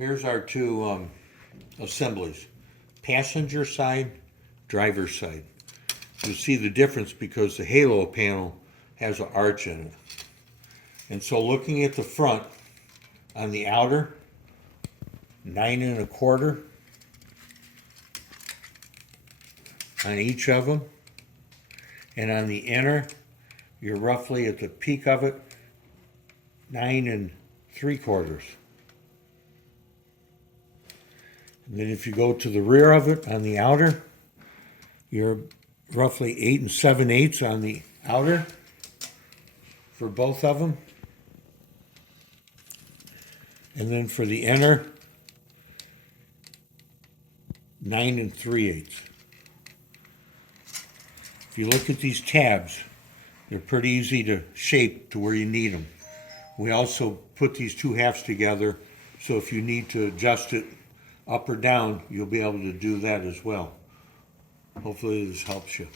Here's our two assemblies. Passenger side, driver's side. You'll see the difference because the halo panel has an arch in it. And so looking at the front, on the outer, 9 1/4 on each of them. And on the inner, you're roughly at the peak of it, 9 3/4. And then if you go to the rear of it on the outer, you're roughly 8 7/8 on the outer for both of them. And then for the inner, 9 3/8. If you look at these tabs, they're pretty easy to shape to where you need them. We also put these two halves together, so if you need to adjust it up or down, you'll be able to do that as well. Hopefully this helps you.